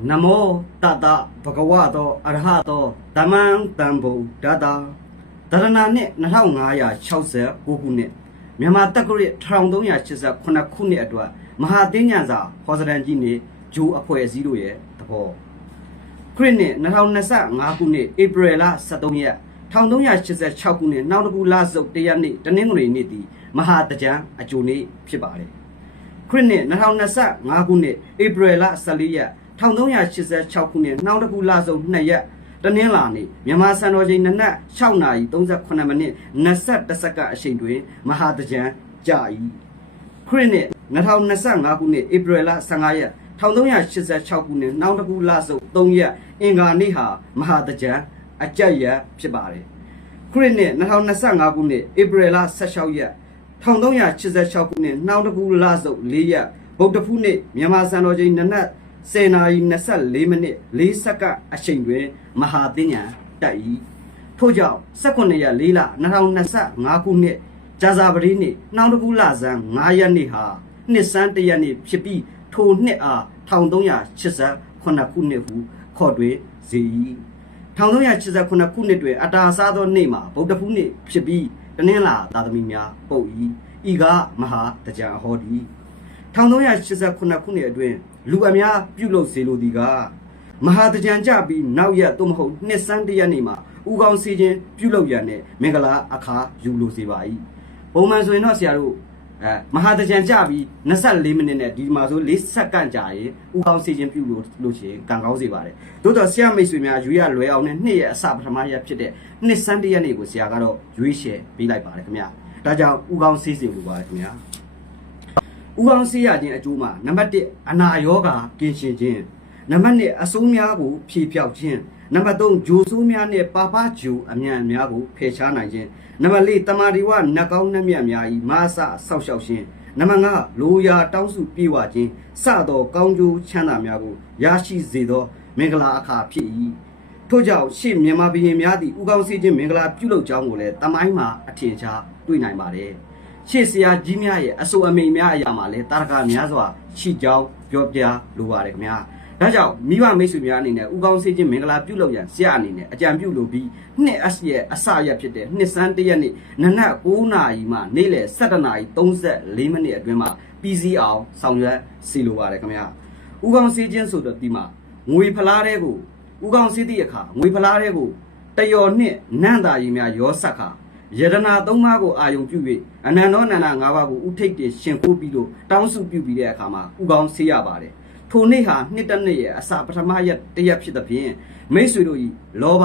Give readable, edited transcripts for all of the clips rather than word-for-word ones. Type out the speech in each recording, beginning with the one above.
Namo Tata Bhagavato Arhato Tamang Tambo Dada Daranane Nahangaya Chause Gugune Mama Takuri Trandoya Chisa Kunakuni Adwa Mahadinyaza Hosaranjini Ju Apoe Zero Ye Tapo Krine Nahau Nasa Ngakune Ibrela Satonia Tandoya Chisa Chakune Naudu Lazo Deyani Taningri Niti Mahatajan Ajuni Pibare Krine Nahau Nasa Ngakune Ibrela Salia 1386ခုနှစ်နောက်တစ်ခုလဆုံး2ရက်တနင်္လာနေ့မြန်မာစံတော်ချိန်နနက်6နာရီ38မိနစ်21စက္ကန့်အချိန်တွင်မဟာတကြံကြာ၏ခရစ်နှစ်2025ခုနှစ်ဧပြီလ15ရက်1386ခုနှစ်နောက်တစ်ခုလဆုံး3ရက်အင်္ဂါနေ့ဟာမဟာတကြံအကြက်ရက်ဖြစ်ပါတယ်ခရစ်နှစ်2025ခုနှစ်ဧပြီလ16ရက်1386ခုနှစ်နောက်တစ်ခုလဆုံး4ရက်ဗုဒ္ဓဖူးနေ့မြန်မာစံတော်ချိန်နနက် 10နာရီ24မိနစ်4စက္ကန့်အချိန်တွင်မဟာသင်္ညာတက်၏ထို့ကြောင့်18ရက်4လ2025ခုနှစ်ကြာစာပတိနေ့နောက်တစ်ခုလဆန်း9ရက်နေ့ဟာနှစ်ဆန်း1ရက်နေ့ဖြစ်ပြီးထိုနှစ်အား1389ခုနှစ်ဟုခေါ်တွင်စေ၏1389ခုနှစ်တွင်အတာစားသောနေ့မှာဗုဒ္ဓဖူးနေ့ဖြစ်ပြီးတနင်္လာသာသမီများပုတ်၏ဤကမဟာတကြံဟောသည်1389ခုနှစ်အတွင်းလူအများပြုလုပ်စေလိုသည်ကမဟာတကြံကြပြီးနောက်ရက်သို့မဟုတ်နှစ်ဆန်းတရက်နေ့မှာဥကောင်းစီခြင်းပြုလုပ်ရန်နဲ့မင်္ဂလာအခါယူလိုစေပါ၏ပုံမှန်ဆိုရင်တော့ဆရာတို့မဟာတကြံကြပြီး24မိနစ်နဲ့ဒီမှာဆို4စက္ကန့်ကြာရင်ဥကောင်းစီခြင်းပြုလို့ရှိရင်ကံကောင်းစေပါတယ်သို့တော့ဆရာမိတ်ဆွေများရွေးရလွယ်အောင်နဲ့နှစ်ရက်အစပထမရက်ဖြစ်တဲ့နှစ်ဆန်းတရက်နေ့ကိုဆရာကတော့ရွေးချယ်ပေးလိုက်ပါတယ်ခင်ဗျာဒါကြောင့်ဥကောင်းစီစေလိုပါတယ်ခင်ဗျာဥကောင်းစီရခြင်းအကျိုးမှာနံပါတ်1အနာရောဂါကင်းရှင်းခြင်းနံပါတ်2အဆိုးများကိုဖြေဖျောက်ခြင်းနံပါတ်3ဂျိုဆိုးများနဲ့ပါပဂျိုအမြန်များကိုဖယ်ရှားနိုင်ခြင်းနံပါတ်4တမာရီဝနတ်ကောင်းနှမြတ်များဤမာစဆောက်ရှောက်ခြင်းနံပါတ်5လိုရာတောင်းစုပြေဝခြင်းစသောကောင်းကျိုးချမ်းသာများကိုရရှိစေသောမင်္ဂလာအခါဖြစ်၏ထို့ကြောင့်ရှေ့မြန်မာပြည်များသည့်ဥကောင်းစီခြင်းမင်္ဂလာပြုလုပ်ကြောင်းကိုလည်းတမိုင်းမှာအထင်ရှားတွေ့နိုင်ပါတယ်ရှေ့ဆရာကြီးများရဲ့အဆိုအမိန်များအရာမှာလည်းတာရကများစွာရှိကြောင်းပြောပြလိုပါတယ်ခင်ဗျာဒါကြောင့်မိဘမိတ်ဆွေများအနေနဲ့ဥကောင်းစေခြင်းမင်္ဂလာပြုလုပ်ရန်ဆရာအနေနဲ့အကြံပြုလိုပြီးနှစ်အရဲ့အစရက်ဖြစ်တဲ့နှစ်ဆန်းတရက်နေ့နနက်9နာရီမှနေ့လယ်17နာရီ34မိနစ်အတွင်းမှာပြီးစီးအောင်ဆောင်ရွက်စီလိုပါတယ်ခင်ဗျာဥကောင်းစေခြင်းဆိုတော့ဒီမှာငွေဖလားတဲ့ကိုဥကောင်းစေသည့်အခါငွေဖလားတဲ့ကိုတယော်နှစ်နန့်တာရီများရောဆက်ခါယရနာ3ပါးကိုအာယုံပြု၍အနန္တောနန္ဒ5ပါးကိုဥထိတ်တင်ရှင်ခိုးပြီးလို့တောင်းစုပြုပြီးတဲ့အခါမှာဥကောင်းစေးရပါတယ်ထိုနေ့ဟာနှစ်တစ်နှစ်ရဲ့အစပထမရက်တရက်ဖြစ်သဖြင့်မိတ်ဆွေတို့၏လောဘ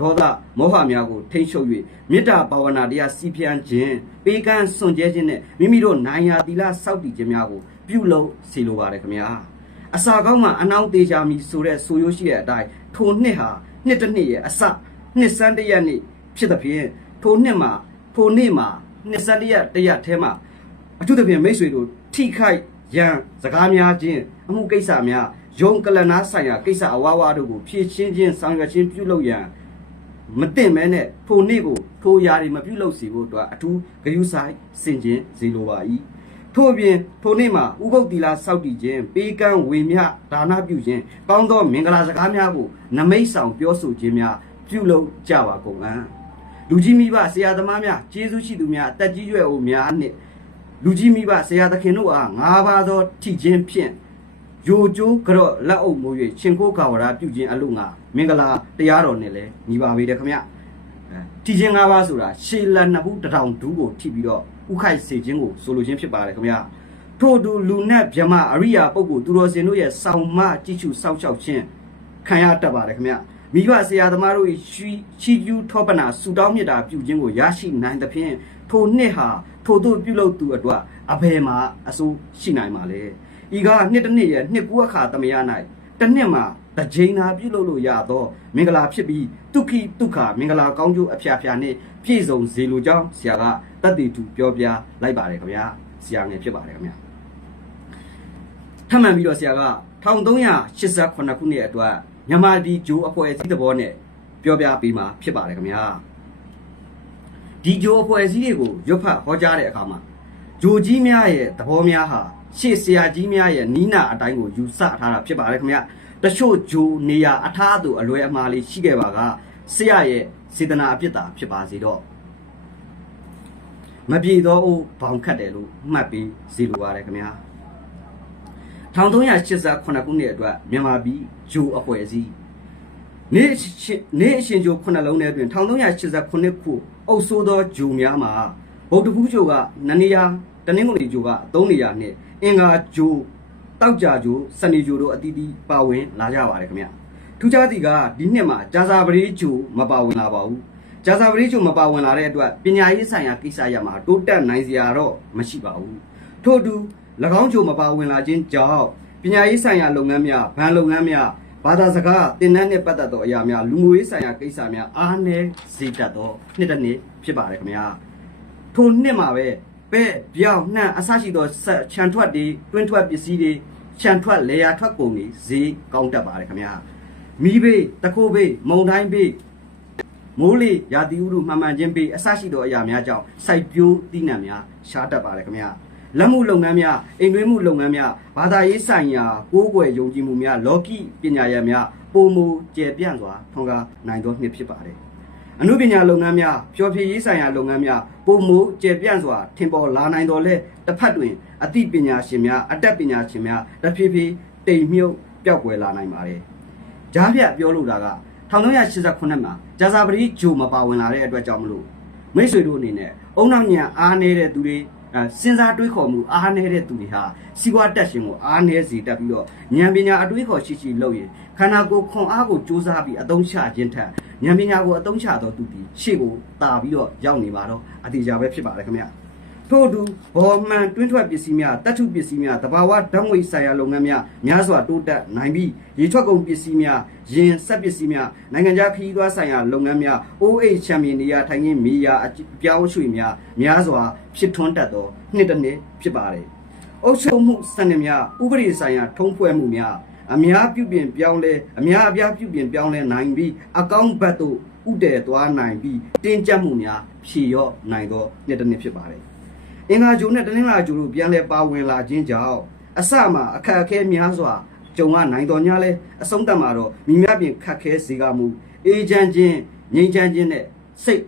ဒေါသမောဟများကိုထိန်းချုပ်၍မေတ္တာဘာဝနာတရားစီးပြန်းခြင်းပေးကမ်းစွန့်ကြဲခြင်းနဲ့မိမိတို့နိုင်ရာသီလစောင့်တည်ခြင်းများကိုပြုလုပ်စေလိုပါတယ်ခင်ဗျာအစာကောင်းမှအနှောင်းသေးချာမီဆိုတဲ့ဆိုရိုးရှိတဲ့အတိုင်းထိုနှစ်ဟာနှစ်တစ်နှစ်ရဲ့အစနှစ်ဆန်းတရက်နေ့ဖြစ်သဖြင့်ထိုနှစ်မှာထိုနေ့မှာနှစ်ဆန်းတရက်ထဲမှာအထူးသဖြင့်မိတ်ဆွေတို့ထိခိုက်ရန်စကားများခြင်းအမှုကိစ္စများယုံကလနာဆိုင်ရာကိစ္စအဝါဝါတို့ကိုဖြည့်ရှင်းခြင်းဆောင်ရွက်ခြင်းပြုလုပ်ရန်မတင်မဲနဲ့ထိုနေ့ကိုထိုရာတွေမပြုလုပ်စီဖို့အတွက်အထူးဂရုစိုက်ဆင်ခြင်စေလိုပါ၏ထို့အပြင်ထိုနေ့မှာဥပုပ်သီလစောင့်တည်ခြင်းပေးကမ်းဝေမျှဒါနပြုခြင်းကောင်းသောမင်္ဂလာစကားများကိုနမိတ်ဆောင်ပြောဆိုခြင်းများပြုလုပ်ကြပါကုန်အံ့လူကြီးမိဘဆရာသမားများကျေးဇူးရှိသူများအသက်ကြီးရွယ်အိုများနှင့်လူကြီးမိဘဆရာသခင်တို့အား၅ပါးသောထိခြင်းဖြင့်ယိုကျိုးကြော့လက်အုပ်မိုး၍ရှင်ကိုကာဝရပြုခြင်းအလို့ငါမင်္ဂလာတရားတော်နဲ့လည်းညီပါပေတယ်ခင်ဗျထိခြင်း၅ပါးဆိုတာရှေးလက်နှစ်ဘူးတထောင်ဒူးကိုထိပြီးတော့ဥခိုက်စေခြင်းကိုဆိုလိုခြင်းဖြစ်ပါတယ်ခင်ဗျထို့သူလူနဲ့ဗြဟ္မအရိယာပုဂ္ဂိုလ်သူတော်စင်တို့ရဲ့ဆောင်မကြည့်ရှုစောင့်ရှောက်ခြင်းခံရတတ်ပါတယ်ခင်ဗျမိဘဆရာသမားတို့၏ချီးကျူးထောပနာဆူတောင်းမြတ်တာပြုခြင်းကိုရရှိနိုင်သဖြင့်ထိုနှစ်ဟာထိုတို့ပြုလုပ်သူအတွက်အဘယ်မှာအဆိုးရှိနိုင်မှာလဲဤကနှစ်တစ်နှစ်ရဲ့နှစ်ကူအခါသမယ၌တစ်နှစ်မှာတစ်ကြိမ်သာပြုလုပ်လို့ရသောမင်္ဂလာဖြစ်ပြီးဒုက္ခိဒုက္ခမင်္ဂလာကောင်းကျိုးအဖျားဖျားနဲ့ပြည့်စုံစေလိုကြောင်းဆရာကတတ်တည်သူပြောပြလိုက်ပါတယ်ခင်ဗျာဆရာငယ်ဖြစ်ပါတယ်ခင်ဗျာထပ်မံပြီးတော့ဆရာက1389ခုနှစ်အတွက်မြန်မာပြည်ဂျိုးအဖွဲ့အစည်းသဘောနဲ့ပြောပြပေးမှာဖြစ်ပါတယ်ခင်ဗျာဒီဂျိုးအဖွဲ့အစည်းတွေကိုရွတ်ဖတ်ဟောကြားတဲ့အခါမှာဂျိုးကြီးများရဲ့သဘောများဟာရှေ့ဆရာကြီးများရဲ့နီးနာအတိုင်းကိုယူဆထားတာဖြစ်ပါတယ်ခင်ဗျာ တချို့ဂျိုနေရအထားသူအလွယ်အမှားလေးရှိခဲ့ပါကဆရာရဲ့စေတနာအပြစ်တာဖြစ်ပါစေတော့မပြေတော့ဘောင်ခတ်တယ်လို့မှတ်ပြီးစီလိုပါတယ်ခင်ဗျာ1389ခုနှစ်အတွက်မြန်မာပြည်ဂျိုအဖွဲ့အစည်းနေအရှင်ဂျိုခုနှစ်လုံးထဲတွင်1389ခုအုပ်စိုးသောဂျိုများမှာဗုဒ္ဓဘူးဂျိုက2နေရာတနင်္ဂနွေဂျိုက3နေရာနဲ့အင်္ဂါဂျိုတောက်ကြဂျိုစနေဂျိုတို့အတီးတီးပါဝင်လာကြပါတယ်ခင်ဗျထူးခြားသည်ကဒီနှစ်မှာဂျာဇာပရိဂျိုမပါဝင်လာပါဘူးဂျာဇာပရိဂျိုမပါဝင်လာတဲ့အတွက်ပညာရေးဆိုင်ရာကိစ္စရပ်မှာတိုးတက်နိုင်စရာတော့မရှိပါဘူးထို့အတူ၎င်းဂျိုမပါဝင်လာခြင်းကြောင့်ပညာရေးဆိုင်ရာလုပ်ငန်းများဗန်လုပ်ငန်းများဘာသာစကားသင်တန်းနဲ့ပတ်သက်သောအရာများလူမှုရေးဆိုင်ရာကိစ္စများအားနည်းစေတတ်သောနှစ်တစ်နှစ်ဖြစ်ပါတယ်ခင်ဗျာထိုနှစ်မှာပဲပဲပြောင်းနှံ့အဆရှိသောခြံထွက်တွေတွင်းထွက်ပစ္စည်းတွေခြံထွက်လေယာထွက်ကုန်တွေဈေးကောင်းတတ်ပါတယ်ခင်ဗျာမီးဘေးတခိုးဘေးမုန်တိုင်းဘေးမိုးလေရာသီဥတုမှန်မှန်ချင်းဘေးအဆရှိသောအရာများကြောင့်စိုက်ပျိုးသီးနှံများရှားတတ်ပါတယ်ခင်ဗျာလက်မှုလုပ်ငန်းများအိမ်တွင်းမှုလုပ်ငန်းများဘာသာရေးဆိုင်ရာကိုးကွယ်ယုံကြည်မှုများလောကီပညာရပ်များပုံမူကျယ်ပြန့်စွာထွန်းကားနိုင်သောနှစ်ဖြစ်ပါတယ်အနုပညာလုပ်ငန်းများပျော်ဖြေရေးဆိုင်ရာလုပ်ငန်းများပုံမူကျယ်ပြန့်စွာထင်ပေါ်လာနိုင်တော်လဲတစ်ဖက်တွင်အသိပညာရှင်များအတတ်ပညာရှင်များတဖြည်းဖြည်းတိမ်မြုပ်ပျောက်ကွယ်လာနိုင်ပါတယ်ကြားပြပြောလို့တာက1389မှာဂျာဇာပရိဂျိုမပါဝင်လာတဲ့အတွက်ကြောင့်မလို့မိတ်ဆွေတို့အနေနဲ့အုံနောက်ညံအားနေတဲ့သူတွေစဉ်းစားတွေးခေါ်မှုအားနည်းတဲ့သူတွေဟာစီးပွားတက်ရှင်ကိုအားနည်းစေတတ်ပြီးတော့ဉာဏ်ပညာအတွေးခေါ်ရှိရှိလုပ်ရင်ခန္ဓာကိုယ်ခွန်အားကိုစူးစမ်းပြီးအသုံးချခြင်းထက်ဉာဏ်ပညာကိုအသုံးချတော့သူဒီရှေ့ကိုတာပြီးတော့ရောက်နေပါတော့အတိအကျပဲဖြစ်ပါတယ်ခင်ဗျထို့အတူဘော်မှန်တွင်းထွက်ပစ္စည်းများတတ်ထုပစ္စည်းများတဘာဝဓာတ်ငွေဆိုင်ရာလုပ်ငန်းများများစွာတိုးတက်နိုင်ပြီးရေထွက်ကုန်ပစ္စည်းများရင်ဆက်ပစ္စည်းများနိုင်ငံခြားခရီးသွားဆိုင်ရာလုပ်ငန်းများ OH ချန်ပီယံနေရာထိုင်ခင်းမီယာအပြောင်းရွှေ့များများစွာဖြစ်ထွန်းတတ်သောနှစ်တစ်နှစ်ဖြစ်ပါတယ်အုပ်ချုပ်မှုစနစ်များဥပဒေဆိုင်ရာထုံးဖွဲ့မှုများအများပြုပြင်ပြောင်းလဲအများအပြားပြုပြင်ပြောင်းလဲနိုင်ပြီးအကောင့်ဘက်သို့ဥတည်သွားနိုင်ပြီးတင်းကျပ်မှုများဖြေလျော့နိုင်သောနှစ်တစ်နှစ်ဖြစ်ပါတယ်အင်္ဂါဂျိုနဲ့တနင်္လာဂျိုတို့ပြန်လဲပါဝင်လာခြင်းကြောင့်အစမှအခက်အခဲများစွာကြုံရနိုင်တော်ညာလဲအဆုံးသတ်မှာတော့မိများပြင်ခက်ခဲစေကမှုအေဂျင့်ချင်းငြိမ်းချမ်းခြင်းနဲ့စိတ်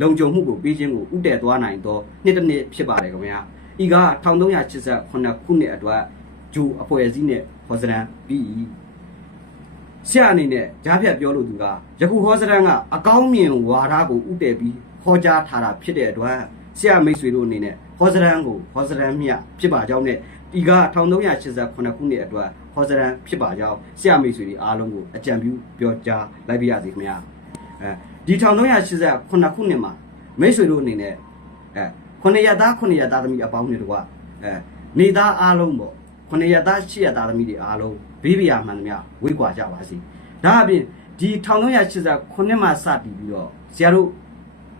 လုံခြုံမှုကိုပေးခြင်းကိုဥတည်သွားနိုင်သောနှစ်တစ်နှစ်ဖြစ်ပါတယ်ခင်ဗျာဤက1389ခုနှစ်အတွက်ဂျိုအဖွဲ့အစည်းနဲ့ဟောစရန်ပြီးဆရာအနေနဲ့ကြားဖြတ်ပြောလို့သူကယခုဟောစရန်ကအကောင်းမြင်ဝါဒကိုဥတည်ပြီးဟောကြားထားတာဖြစ်တဲ့အတွက်ဆရာမိတ်ဆွေတို့အနေနဲ့ဟောစရန်ကိုဟောစရန်မြဖြစ်ပါကြောင်းနဲ့ဒီက1389ခုနှစ်အတွက်ဟောစရန်ဖြစ်ပါကြောင်းဆရာမိတ်ဆွေတွေအားလုံးကိုအကြံပြုပြောကြားလိုက်ပါရစေခင်ဗျာဒီ1389ခုနှစ်မှာမိတ်ဆွေတို့အနေနဲ့9ရက်သားသမီးအပေါင်းတွေတော့နေသားအားလုံးပေါ့9ရက်သား10ရက်သားသမီးတွေအားလုံးဘေးပြာမှန်သမျှဝေးကွာကြပါစေဒါအပြင်ဒီ1389ခုနှစ်မှာစတည်ပြီးတော့ဆရာတို့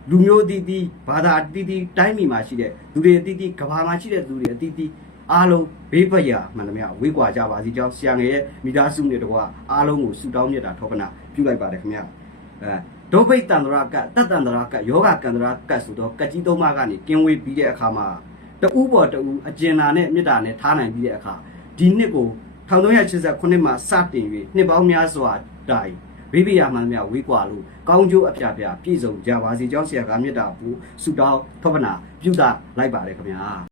လူမျိုးတီးတီးဘာသာတီးတီးတိုင်းပြည်မှာရှိတဲ့လူတွေတီးတီးကဘာမှာရှိတဲ့လူတွေအတီးတီးအားလုံးဘေးပရာမှန်သမျှဝေးကွာကြပါစေကြောင်းဆရာငယ်ရဲ့မိသားစုနဲ့တကွာအားလုံးကိုဆုတောင်းမြတ်တာထောပနာပြုလိုက်ပါတယ်ခင်ဗျာဒုဗိတ်တန္တရာကတတ္တန္တရာကယောဂကန္တရာကဆိုတော့ကကြီးသုံးပါးကနေကင်းဝေးပြီးတဲ့အခါမှာတူပေါ်တူအကျဉ်းနာနဲ့မေတ္တာနဲ့ထားနိုင်ပြီးတဲ့အခါဒီနှစ်ကို1389မှာစတင်၍နှစ်ပေါင်းများစွာတိုင်ဘေးပြာမှန်များဝေးကွာလို့ကောင်းကျိုးအဖျားဖျားပြည့်စုံကြပါစေကြောင်းဆရာကမေတ္တာပူဆုတောင်းထောပနာပြုတာလိုက်ပါတယ်ခင်ဗျာ